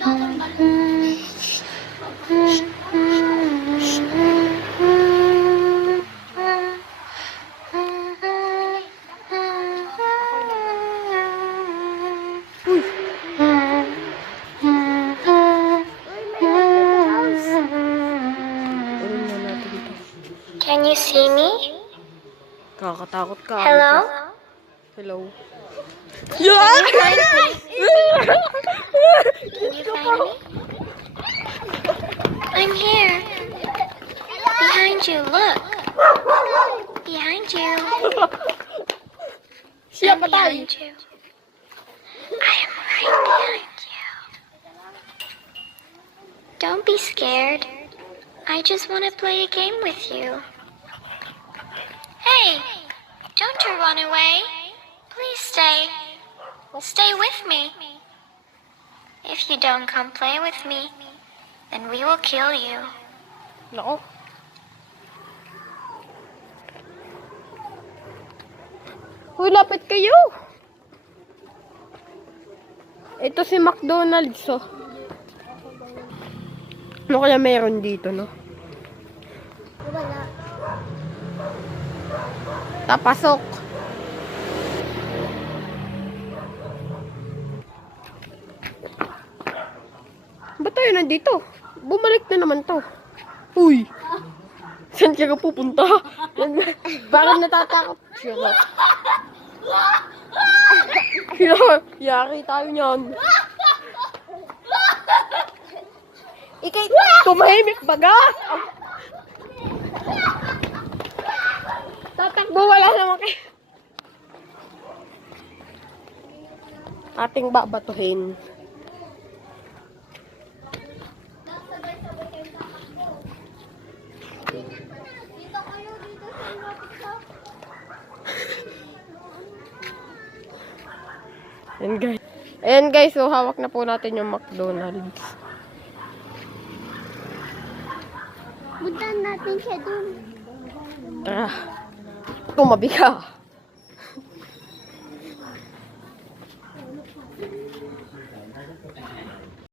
Can you see me? Kakatakot ka. Hello? Hello. Can you find me? Can you find me? I'm here. Behind you, look. Behind you. Siya I'm patay. behind you. I am right behind you. Don't be scared. I just want to play a game with you. Hey, don't you run away. Please stay. Stay with me. If you don't come play with me, then we will kill you. Nako. Uy, lapit kayo. Ito si McDonald's, oh. Ano kaya meron dito, no? Wala. Tapasok. Ba't tayo nandito? Bumalik na naman to. Uy! Saan ka pupunta? Bakit natatakot? Sure. Yari tayo niyan. Ikay, tumahimik baga! Tatakbo, wala naman kayo. Ating babatuhin. Ayan guys, so hawak na po natin yung McDonald's. Puntahan natin siya dun. Tara, tumabi ka.